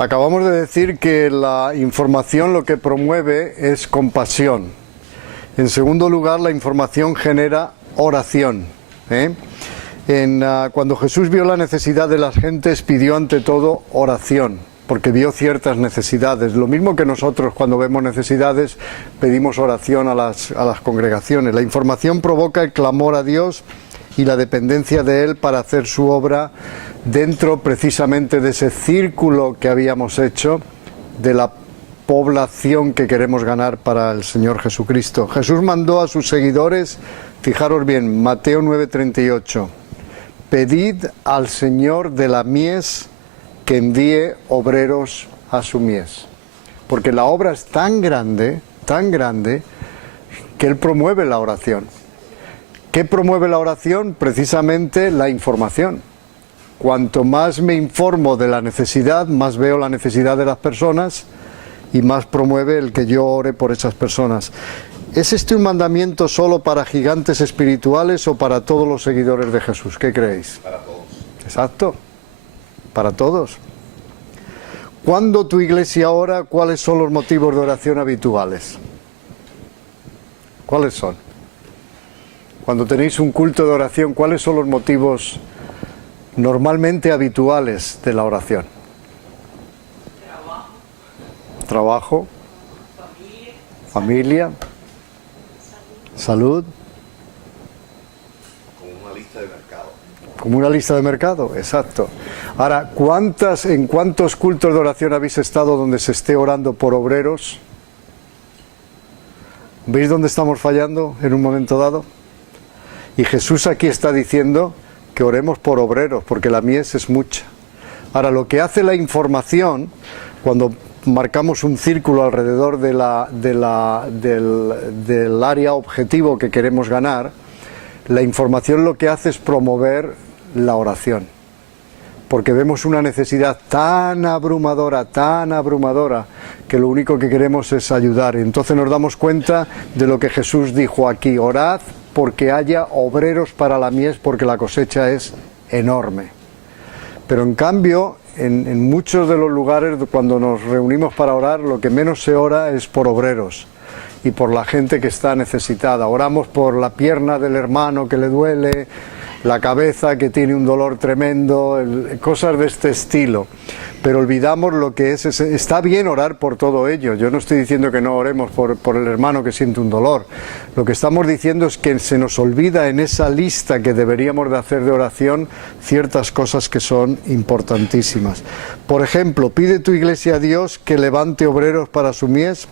Acabamos de decir que la información lo que promueve es compasión. En segundo lugar, la información genera oración. Cuando Jesús vio la necesidad de las gentes, pidió ante todo oración, porque vio ciertas necesidades. Lo mismo que nosotros cuando vemos necesidades pedimos oración a las congregaciones. La información provoca el clamor a Dios y la dependencia de Él para hacer su obra dentro precisamente de ese círculo que habíamos hecho de la población que queremos ganar para el Señor Jesucristo. Jesús mandó a sus seguidores, fijaros bien, Mateo 9:38, pedid al Señor de la mies que envíe obreros a su mies. Porque la obra es tan grande, que Él promueve la oración. ¿Qué promueve la oración? Precisamente la información. Cuanto más me informo de la necesidad, más veo la necesidad de las personas y más promueve el que yo ore por esas personas. ¿Es este un mandamiento solo para gigantes espirituales o para todos los seguidores de Jesús? ¿Qué creéis? Para todos. Exacto, para todos. ¿Cuándo tu iglesia ora? ¿Cuáles son los motivos de oración habituales? ¿Cuáles son? Cuando tenéis un culto de oración, ¿cuáles son los motivos normalmente habituales de la oración? Trabajo, familia, salud. Como una lista de mercado. Como una lista de mercado, exacto. Ahora, ¿en cuántos cultos de oración habéis estado donde se esté orando por obreros? ¿Veis dónde estamos fallando en un momento dado? Y Jesús aquí está diciendo que oremos por obreros, porque la mies es mucha. Ahora, lo que hace la información, cuando marcamos un círculo alrededor del área objetivo que queremos ganar, la información lo que hace es promover la oración. Porque vemos una necesidad tan abrumadora, que lo único que queremos es ayudar. Y entonces nos damos cuenta de lo que Jesús dijo aquí: orad porque haya obreros para la mies, porque la cosecha es enorme. Pero en cambio, en muchos de los lugares cuando nos reunimos para orar, lo que menos se ora es por obreros y por la gente que está necesitada. Oramos por la pierna del hermano que le duele, la cabeza que tiene un dolor tremendo, cosas de este estilo. Pero olvidamos lo que es. Está bien orar por todo ello. Yo no estoy diciendo que no oremos por el hermano que siente un dolor. Lo que estamos diciendo es que se nos olvida en esa lista que deberíamos de hacer de oración ciertas cosas que son importantísimas. Por ejemplo, pide tu iglesia a Dios que levante obreros para su mies,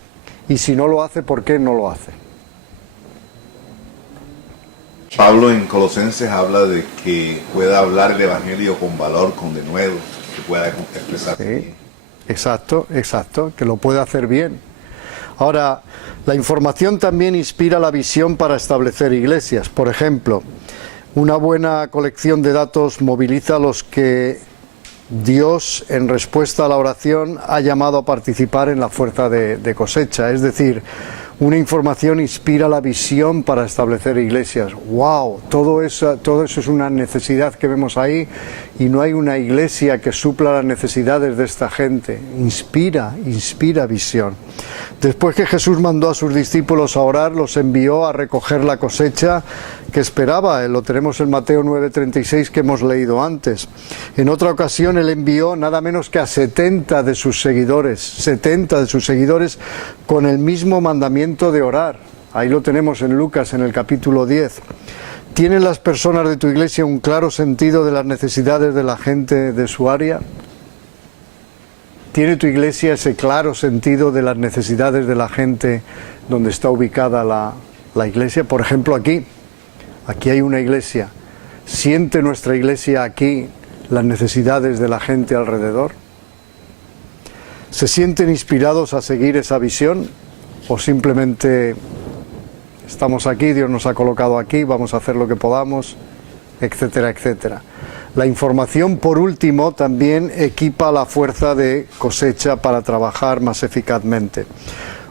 y si no lo hace, ¿por qué no lo hace? Pablo en Colosenses habla de que pueda hablar el evangelio con valor, con denuedo, que pueda expresarse bien. Exacto, que lo pueda hacer bien. Ahora, la información también inspira la visión para establecer iglesias. Por ejemplo, una buena colección de datos moviliza a los que Dios, en respuesta a la oración, ha llamado a participar en la fuerza de cosecha. Es decir, una información inspira la visión para establecer iglesias. ¡Wow! Todo eso es una necesidad que vemos ahí, y no hay una iglesia que supla las necesidades de esta gente. Inspira visión. Después que Jesús mandó a sus discípulos a orar, los envió a recoger la cosecha que esperaba. Lo tenemos en Mateo 9:36 que hemos leído antes. En otra ocasión Él envió nada menos que a 70 de sus seguidores, con el mismo mandamiento de orar. Ahí lo tenemos en Lucas, en el capítulo 10. ¿Tienen las personas de tu iglesia un claro sentido de las necesidades de la gente de su área? ¿Tiene tu iglesia ese claro sentido de las necesidades de la gente donde está ubicada la iglesia? Por ejemplo, aquí hay una iglesia. ¿Siente nuestra iglesia aquí las necesidades de la gente alrededor? ¿Se sienten inspirados a seguir esa visión? ¿O simplemente estamos aquí, Dios nos ha colocado aquí, vamos a hacer lo que podamos, etcétera, etcétera? La información, por último, también equipa la fuerza de cosecha para trabajar más eficazmente.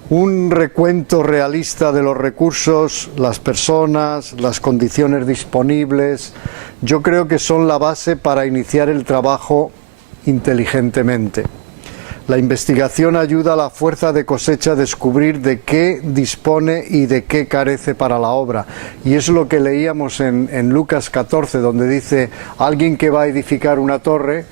Un recuento realista de los recursos, las personas, las condiciones disponibles, yo creo que son la base para iniciar el trabajo inteligentemente. La investigación ayuda a la fuerza de cosecha a descubrir de qué dispone y de qué carece para la obra. Y es lo que leíamos en Lucas 14, donde dice, alguien que va a edificar una torre,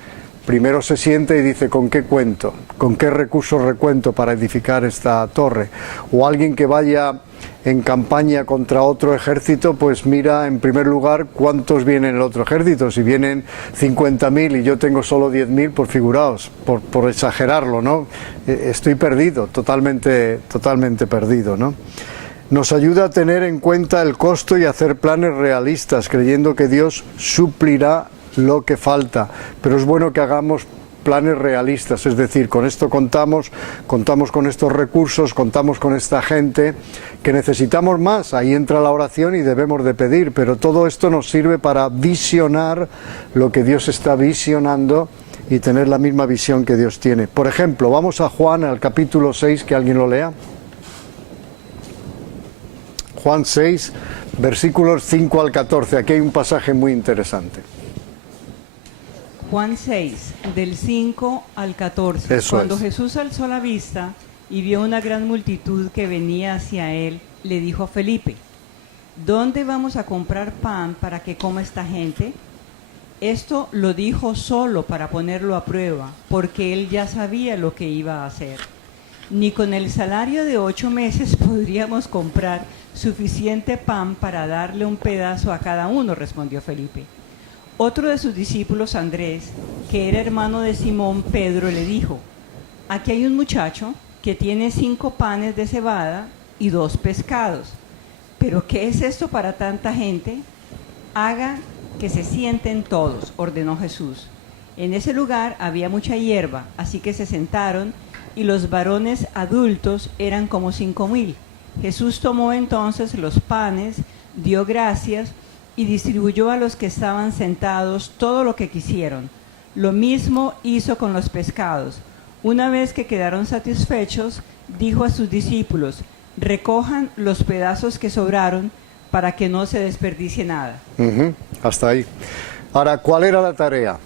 primero se siente y dice, ¿con qué cuento? ¿Con qué recursos recuento para edificar esta torre? O alguien que vaya en campaña contra otro ejército, pues mira en primer lugar cuántos vienen en el otro ejército. Si vienen 50.000 y yo tengo solo 10.000, pues figuraos, por exagerarlo, ¿no? Estoy perdido, totalmente perdido, ¿no? Nos ayuda a tener en cuenta el costo y hacer planes realistas, creyendo que Dios suplirá lo que falta, pero es bueno que hagamos planes realistas, es decir, con esto contamos con estos recursos, contamos con esta gente, que necesitamos más, ahí entra la oración y debemos de pedir, pero todo esto nos sirve para visionar lo que Dios está visionando y tener la misma visión que Dios tiene. Por ejemplo, vamos a Juan, al capítulo 6, que alguien lo lea. Juan 6, versículos 5 al 14, aquí hay un pasaje muy interesante. Juan 6, del 5 al 14. Eso Cuando es. Jesús alzó la vista y vio una gran multitud que venía hacia él, le dijo a Felipe, ¿dónde vamos a comprar pan para que coma esta gente? Esto lo dijo solo para ponerlo a prueba, porque él ya sabía lo que iba a hacer. Ni con el salario de 8 meses podríamos comprar suficiente pan para darle un pedazo a cada uno, respondió Felipe. Otro de sus discípulos, Andrés, que era hermano de Simón Pedro, le dijo, aquí hay un muchacho que tiene 5 panes de cebada y 2 pescados. ¿Pero qué es esto para tanta gente? Haga que se sienten todos, ordenó Jesús. En ese lugar había mucha hierba, así que se sentaron y los varones adultos eran como 5.000. Jesús tomó entonces los panes, dio gracias y distribuyó a los que estaban sentados todo lo que quisieron. Lo mismo hizo con los pescados. Una vez que quedaron satisfechos, dijo a sus discípulos, recojan los pedazos que sobraron para que no se desperdicie nada. Hasta ahí. Ahora, ¿cuál era la tarea?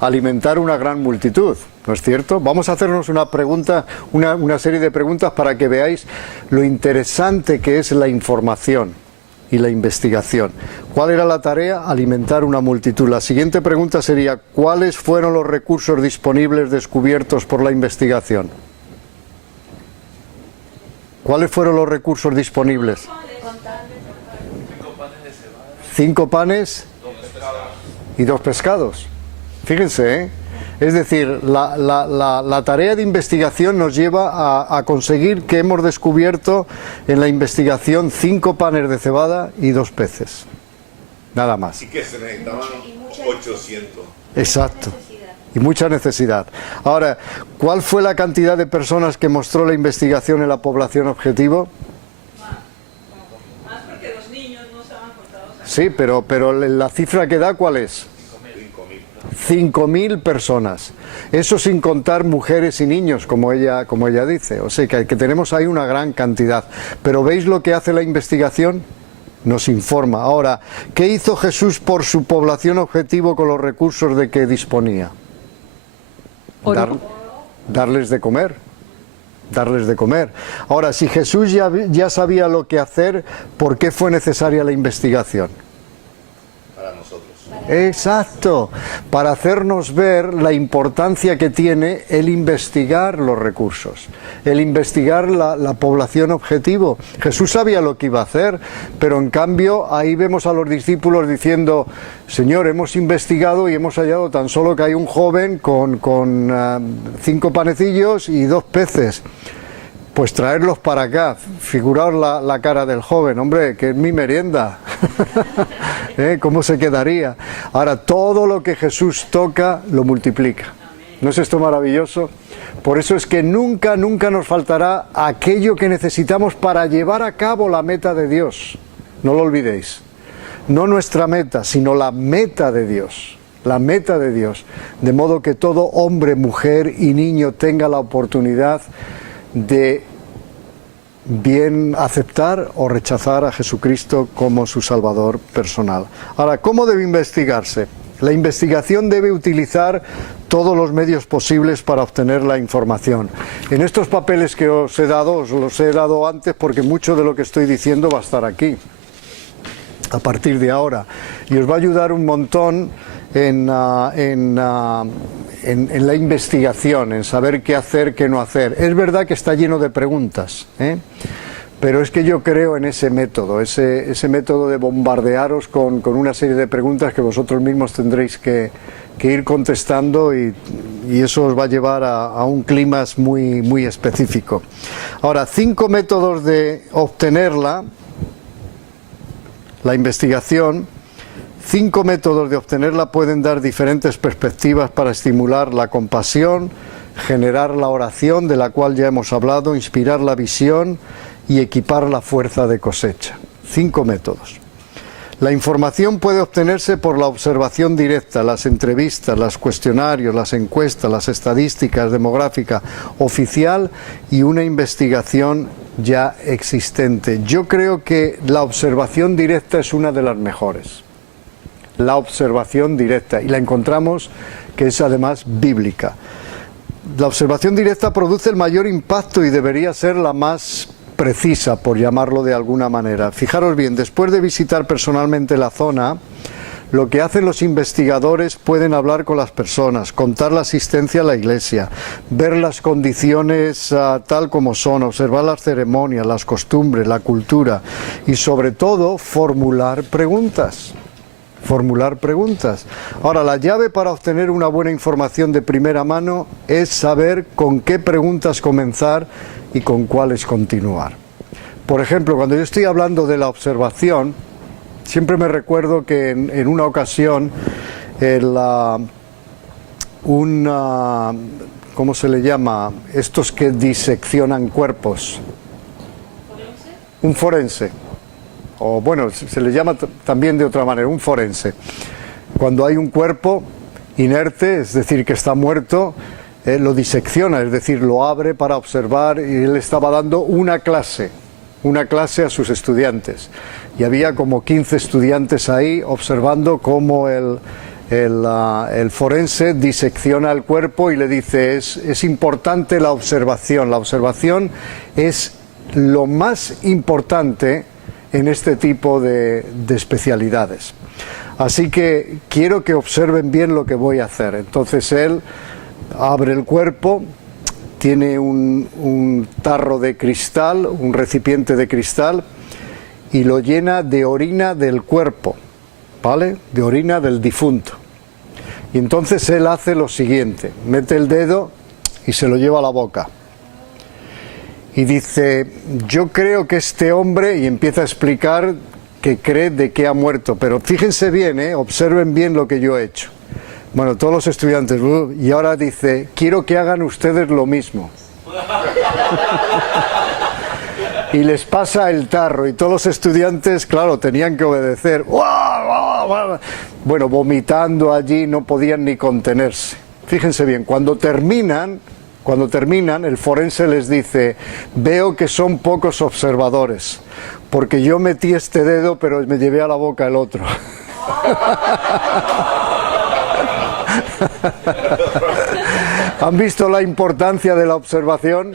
Alimentar una gran multitud, ¿no es cierto? Vamos a hacernos una pregunta, una serie de preguntas para que veáis lo interesante que es la información y la investigación. ¿Cuál era la tarea? Alimentar una multitud. La siguiente pregunta sería, ¿cuáles fueron los recursos disponibles descubiertos por la investigación? ¿Cuáles fueron los recursos disponibles? 5 panes y 2 pescados. Fíjense, ¿eh? Es decir, la tarea de investigación nos lleva a conseguir que hemos descubierto en la investigación 5 panes de cebada y 2 peces. Nada más. Y que se necesitaban 800. Exacto. Y mucha necesidad. Ahora, ¿cuál fue la cantidad de personas que mostró la investigación en la población objetivo? Más porque los niños no estaban contados. Sí, pero la cifra que da, ¿cuál es? 5.000 personas. Eso sin contar mujeres y niños, como ella dice. O sea que tenemos ahí una gran cantidad. Pero ¿veis lo que hace la investigación? Nos informa. Ahora, ¿qué hizo Jesús por su población objetivo con los recursos de que disponía? Darles de comer. Darles de comer. Ahora, si Jesús ya sabía lo que hacer, ¿por qué fue necesaria la investigación? Para nosotros. Exacto, para hacernos ver la importancia que tiene el investigar los recursos, el investigar la población objetivo. Jesús sabía lo que iba a hacer, pero en cambio ahí vemos a los discípulos diciendo, Señor, hemos investigado y hemos hallado tan solo que hay un joven con 5 panecillos y 2 peces. Pues traerlos para acá, figuraos la cara del joven, hombre, que es mi merienda. ¿Cómo se quedaría? Ahora, todo lo que Jesús toca, lo multiplica. ¿No es esto maravilloso? Por eso es que nunca nos faltará aquello que necesitamos para llevar a cabo la meta de Dios. No lo olvidéis. no nuestra meta, sino la meta de Dios. La meta de Dios, de modo que todo hombre, mujer y niño tenga la oportunidad de bien aceptar o rechazar a Jesucristo como su Salvador personal. Ahora, ¿cómo debe investigarse? La investigación debe utilizar todos los medios posibles para obtener la información. En estos papeles que os he dado, os los he dado antes porque mucho de lo que estoy diciendo va a estar aquí, a partir de ahora. Y os va a ayudar un montón en la investigación, en saber qué hacer, qué no hacer. Es verdad que está lleno de preguntas, pero es que yo creo en ese método, ese método de bombardearos con una serie de preguntas que vosotros mismos tendréis que ir contestando y eso os va a llevar a un clima muy específico. Ahora, 5 métodos de obtenerla, la investigación. 5 métodos de obtenerla pueden dar diferentes perspectivas para estimular la compasión, generar la oración, de la cual ya hemos hablado, inspirar la visión y equipar la fuerza de cosecha. 5 métodos. La información puede obtenerse por la observación directa, las entrevistas, los cuestionarios, las encuestas, las estadísticas demográficas oficial y una investigación ya existente. Yo creo que la observación directa es una de las mejores. La observación directa, y la encontramos que es además bíblica. La observación directa produce el mayor impacto y debería ser la más precisa, por llamarlo de alguna manera. Fijaros bien, después de visitar personalmente la zona, lo que hacen los investigadores pueden hablar con las personas, contar la asistencia a la iglesia, ver las condiciones tal como son, observar las ceremonias, las costumbres, la cultura y sobre todo formular preguntas. Formular preguntas. Ahora, la llave para obtener una buena información de primera mano es saber con qué preguntas comenzar y con cuáles continuar. Por ejemplo, cuando yo estoy hablando de la observación, siempre me recuerdo que en una ocasión ¿cómo se le llama? Estos que diseccionan cuerpos. Un forense. O bueno, se le llama también de otra manera, un forense. Cuando hay un cuerpo inerte, es decir, que está muerto, lo disecciona, es decir, lo abre para observar, y él estaba dando una clase a sus estudiantes. Y había como 15 estudiantes ahí observando cómo el forense disecciona el cuerpo y le dice, es importante la observación es lo más importante en este tipo de especialidades. Así que quiero que observen bien lo que voy a hacer. Entonces él abre el cuerpo, tiene un tarro de cristal, un recipiente de cristal, y lo llena de orina del cuerpo, ¿vale? De orina del difunto. Y entonces él hace lo siguiente, mete el dedo y se lo lleva a la boca. Y dice, yo creo que este hombre, y empieza a explicar que cree de qué ha muerto, pero fíjense bien, observen bien lo que yo he hecho. Bueno, todos los estudiantes, y ahora dice, quiero que hagan ustedes lo mismo. Y les pasa el tarro, y todos los estudiantes, claro, tenían que obedecer. Bueno, vomitando allí, no podían ni contenerse. Fíjense bien, cuando terminan, el forense les dice, veo que son pocos observadores, porque yo metí este dedo, pero me llevé a la boca el otro. ¿Han visto la importancia de la observación?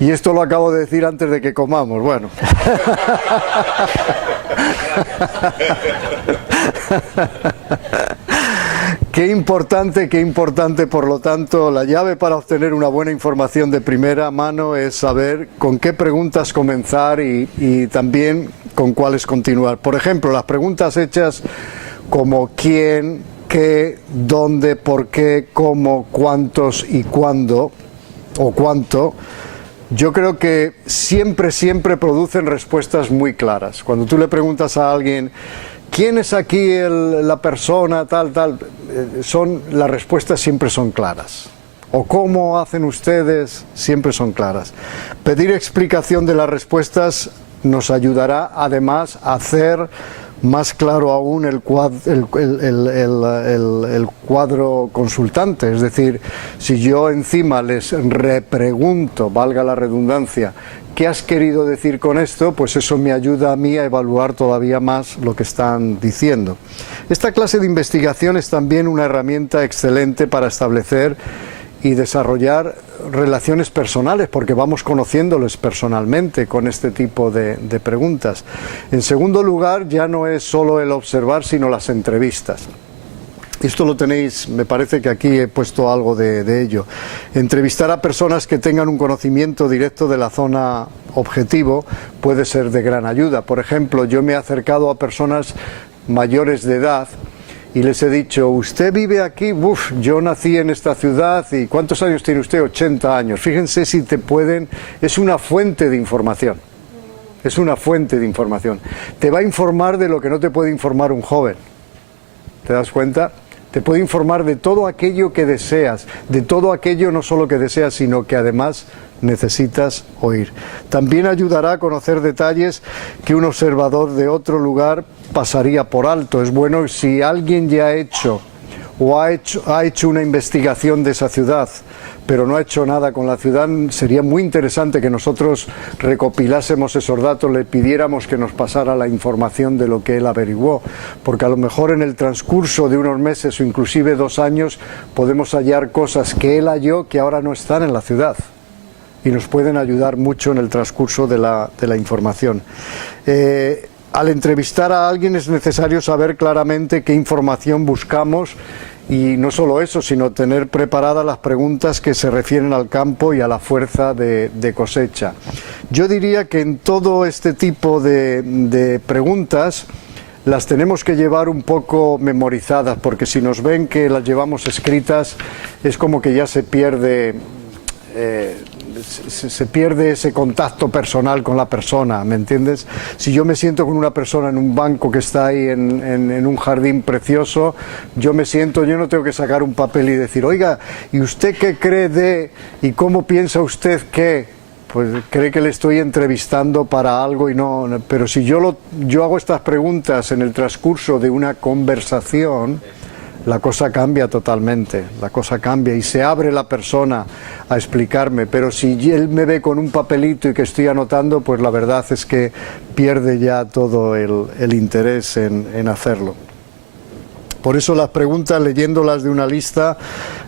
Y esto lo acabo de decir antes de que comamos. Bueno. Qué importante, por lo tanto, la llave para obtener una buena información de primera mano es saber con qué preguntas comenzar y también con cuáles continuar. Por ejemplo, las preguntas hechas como quién, qué, dónde, por qué, cómo, cuántos y cuándo, o cuánto, yo creo que siempre producen respuestas muy claras. Cuando tú le preguntas a alguien, ¿quién es aquí la persona, tal? Las respuestas siempre son claras. O cómo hacen ustedes, siempre son claras. Pedir explicación de las respuestas nos ayudará además a hacer más claro aún el cuadro consultante. Es decir, si yo encima les repregunto, valga la redundancia, ¿qué has querido decir con esto? Pues eso me ayuda a mí a evaluar todavía más lo que están diciendo. Esta clase de investigación es también una herramienta excelente para establecer y desarrollar relaciones personales, porque vamos conociéndoles personalmente con este tipo de preguntas. En segundo lugar, ya no es solo el observar, sino las entrevistas. Esto lo tenéis, me parece que aquí he puesto algo de ello. Entrevistar a personas que tengan un conocimiento directo de la zona objetivo puede ser de gran ayuda. Por ejemplo, yo me he acercado a personas mayores de edad y les he dicho, ¿usted vive aquí? Uf, yo nací en esta ciudad. ¿Y cuántos años tiene usted? 80 años. Fíjense si te pueden... Es una fuente de información. Es una fuente de información. Te va a informar de lo que no te puede informar un joven. ¿Te das cuenta? Te puede informar de todo aquello que deseas, de todo aquello no solo que deseas, sino que además necesitas oír. También ayudará a conocer detalles que un observador de otro lugar pasaría por alto. Es bueno si alguien ya ha hecho una investigación de esa ciudad, pero no ha hecho nada con la ciudad, sería muy interesante que nosotros recopilásemos esos datos, le pidiéramos que nos pasara la información de lo que él averiguó, porque a lo mejor en el transcurso de unos meses o inclusive 2 años podemos hallar cosas que él halló que ahora no están en la ciudad y nos pueden ayudar mucho en el transcurso de la información. Al entrevistar a alguien es necesario saber claramente qué información buscamos. Y no solo eso, sino tener preparadas las preguntas que se refieren al campo y a la fuerza de cosecha. Yo diría que en todo este tipo de preguntas las tenemos que llevar un poco memorizadas, porque si nos ven que las llevamos escritas es como que ya se pierde ese contacto personal con la persona, ¿me entiendes? Si yo me siento con una persona en un banco que está ahí en un jardín precioso, yo no tengo que sacar un papel y decir, oiga, ¿y usted qué cree de, y cómo piensa usted que? Pues cree que le estoy entrevistando para algo y no, pero si yo hago estas preguntas en el transcurso de una conversación, la cosa cambia totalmente, la cosa cambia y se abre la persona a explicarme, pero si él me ve con un papelito y que estoy anotando, pues la verdad es que pierde ya todo el interés en hacerlo. Por eso las preguntas, leyéndolas de una lista,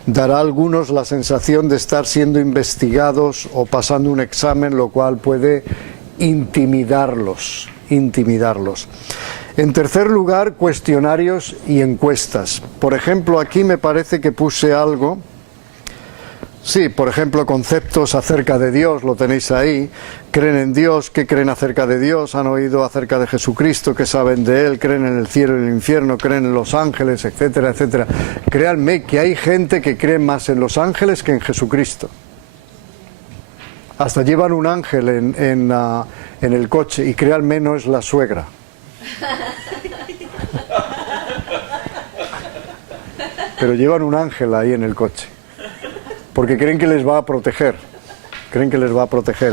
dará a algunos la sensación de estar siendo investigados o pasando un examen, lo cual puede intimidarlos. En tercer lugar, cuestionarios y encuestas. Por ejemplo, aquí me parece que puse algo. Sí, por ejemplo, conceptos acerca de Dios, lo tenéis ahí. ¿Creen en Dios? ¿Qué creen acerca de Dios? ¿Han oído acerca de Jesucristo? ¿Qué saben de Él? ¿Creen en el cielo y el infierno? ¿Creen en los ángeles? Etcétera, etcétera. Créanme que hay gente que cree más en los ángeles que en Jesucristo. Hasta llevan un ángel en el coche y créanme, no es la suegra. Pero llevan un ángel ahí en el coche porque creen que les va a proteger,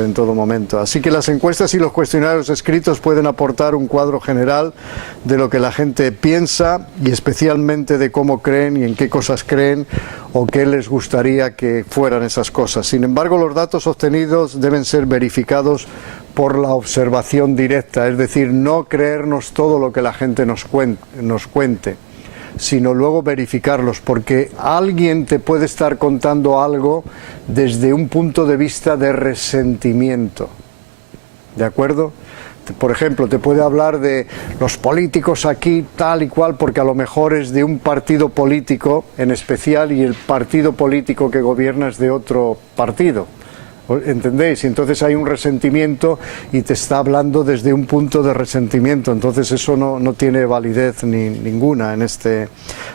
en todo momento. Así que las encuestas y los cuestionarios escritos pueden aportar un cuadro general de lo que la gente piensa y especialmente de cómo creen y en qué cosas creen o qué les gustaría que fueran esas cosas. Sin embargo, los datos obtenidos deben ser verificados por la observación directa, es decir, no creernos todo lo que la gente nos cuente, sino luego verificarlos, porque alguien te puede estar contando algo desde un punto de vista de resentimiento, ¿de acuerdo? Por ejemplo, te puede hablar de los políticos aquí, tal y cual, porque a lo mejor es de un partido político en especial y el partido político que gobierna es de otro partido. ¿Entendéis? Y entonces hay un resentimiento y te está hablando desde un punto de resentimiento, entonces eso no tiene validez ninguna en este.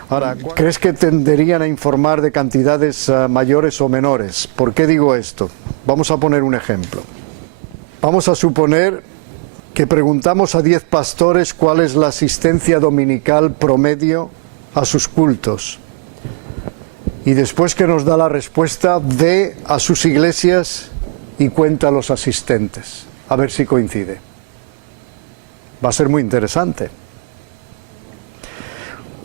Ahora, ¿crees que tenderían a informar de cantidades mayores o menores? ¿Por qué digo esto? Vamos a poner un ejemplo. Vamos a suponer que preguntamos a 10 pastores cuál es la asistencia dominical promedio a sus cultos. Y después que nos da la respuesta, ve a sus iglesias y cuenta a los asistentes, a ver si coincide. Va a ser muy interesante.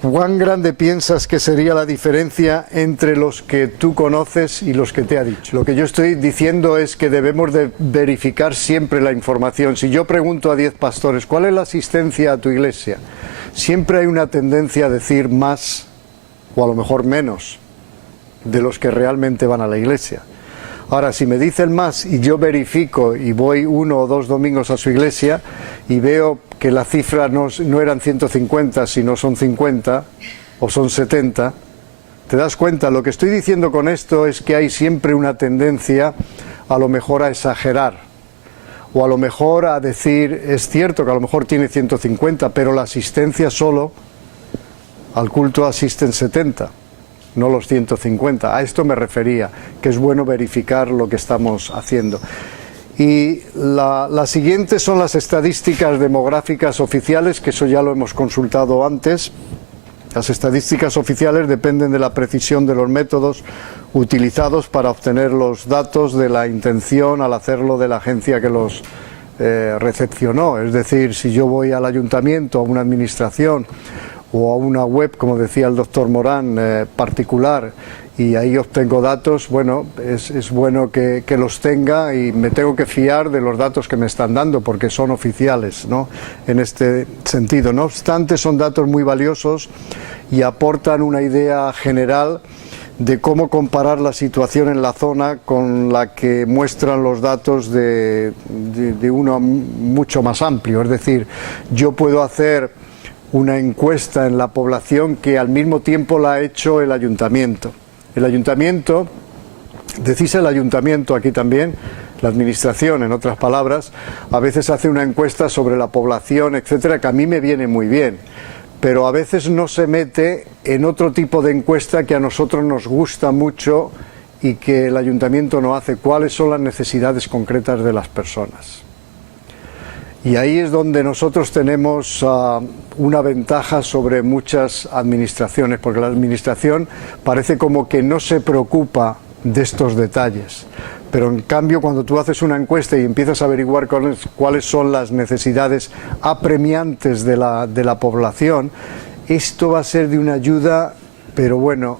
¿Cuán grande piensas que sería la diferencia entre los que tú conoces y los que te ha dicho? Lo que yo estoy diciendo es que debemos de verificar siempre la información. Si yo pregunto a 10 pastores, ¿cuál es la asistencia a tu iglesia? Siempre hay una tendencia a decir más, o a lo mejor menos, de los que realmente van a la iglesia. Ahora, si me dicen más y yo verifico y voy 1 o 2 domingos a su iglesia y veo que la cifra no eran 150, sino son 50 o son 70, ¿te das cuenta? Lo que estoy diciendo con esto es que hay siempre una tendencia a lo mejor a exagerar, o a lo mejor a decir, es cierto que a lo mejor tiene 150, pero la asistencia solo al culto asisten 70. No los 150. A esto me refería, que es bueno verificar lo que estamos haciendo. Y la siguiente son las estadísticas demográficas oficiales, que eso ya lo hemos consultado antes. Las estadísticas oficiales dependen de la precisión de los métodos utilizados para obtener los datos, de la intención al hacerlo de la agencia que los recepcionó. Es decir, si yo voy al ayuntamiento, a una administración o a una web, como decía el doctor Morán, particular, y ahí obtengo datos, bueno, es bueno que los tenga, y me tengo que fiar de los datos que me están dando porque son oficiales, ¿no? En este sentido. No obstante, son datos muy valiosos y aportan una idea general de cómo comparar la situación en la zona con la que muestran los datos de uno mucho más amplio. Es decir, yo puedo hacer una encuesta en la población que al mismo tiempo la ha hecho el ayuntamiento. El ayuntamiento, decís el ayuntamiento aquí también, la administración, en otras palabras, a veces hace una encuesta sobre la población, etcétera, que a mí me viene muy bien, pero a veces no se mete en otro tipo de encuesta que a nosotros nos gusta mucho y que el ayuntamiento no hace: cuáles son las necesidades concretas de las personas. Y ahí es donde nosotros tenemos una ventaja sobre muchas administraciones, porque la administración parece como que no se preocupa de estos detalles. Pero en cambio, cuando tú haces una encuesta y empiezas a averiguar cuáles son las necesidades apremiantes de la población, esto va a ser de una ayuda, pero bueno,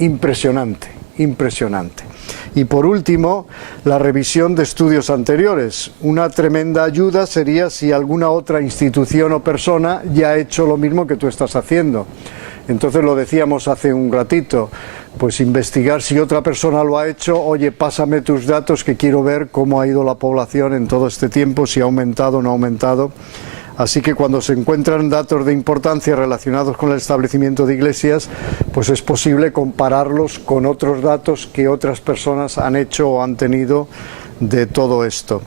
impresionante, impresionante. Y por último, la revisión de estudios anteriores. Una tremenda ayuda sería si alguna otra institución o persona ya ha hecho lo mismo que tú estás haciendo. Entonces, lo decíamos hace un ratito, pues investigar si otra persona lo ha hecho. Oye, pásame tus datos, que quiero ver cómo ha ido la población en todo este tiempo, si ha aumentado o no ha aumentado. Así que cuando se encuentran datos de importancia relacionados con el establecimiento de iglesias, pues es posible compararlos con otros datos que otras personas han hecho o han tenido de todo esto.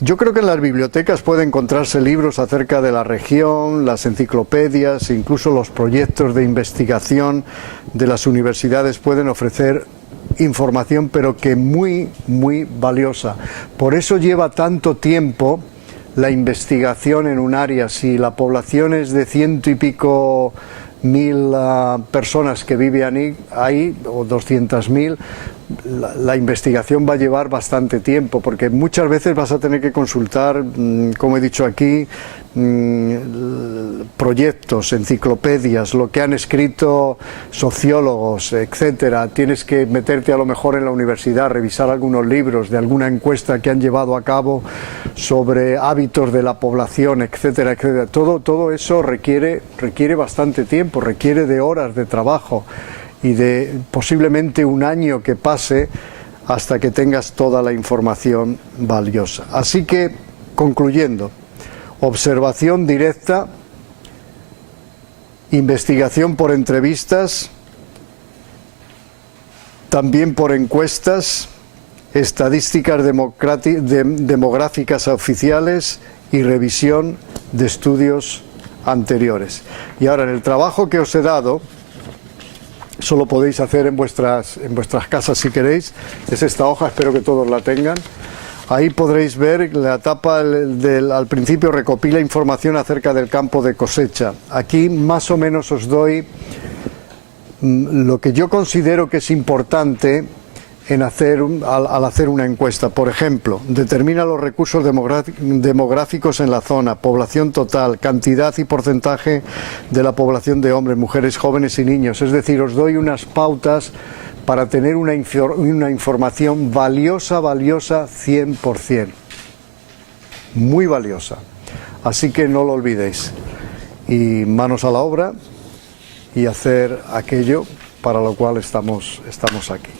Yo creo que en las bibliotecas pueden encontrarse libros acerca de la región, las enciclopedias, incluso los proyectos de investigación de las universidades pueden ofrecer información, pero que muy, muy valiosa. Por eso lleva tanto tiempo la investigación en un área. Si la población es de 100 y pico mil personas que viven ahí, o 200.000, la investigación va a llevar bastante tiempo, porque muchas veces vas a tener que consultar, como he dicho aquí, proyectos, enciclopedias, lo que han escrito sociólogos, etcétera. Tienes que meterte a lo mejor en la universidad, revisar algunos libros de alguna encuesta que han llevado a cabo sobre hábitos de la población, etcétera, etcétera. Todo eso requiere bastante tiempo, requiere de horas de trabajo y de posiblemente un año que pase hasta que tengas toda la información valiosa. Así que, concluyendo, observación directa, investigación por entrevistas, también por encuestas, estadísticas demográficas oficiales y revisión de estudios anteriores. Y ahora, en el trabajo que os he dado, eso lo podéis hacer en vuestras casas si queréis. Es esta hoja, espero que todos la tengan. Ahí podréis ver la etapa al principio, recopila información acerca del campo de cosecha. Aquí más o menos os doy lo que yo considero que es importante al hacer una encuesta. Por ejemplo, determina los recursos demográficos en la zona, población total, cantidad y porcentaje de la población de hombres, mujeres, jóvenes y niños. Es decir, os doy unas pautas para tener una información valiosa 100%. Muy valiosa. Así que no lo olvidéis. Y manos a la obra y hacer aquello para lo cual estamos aquí.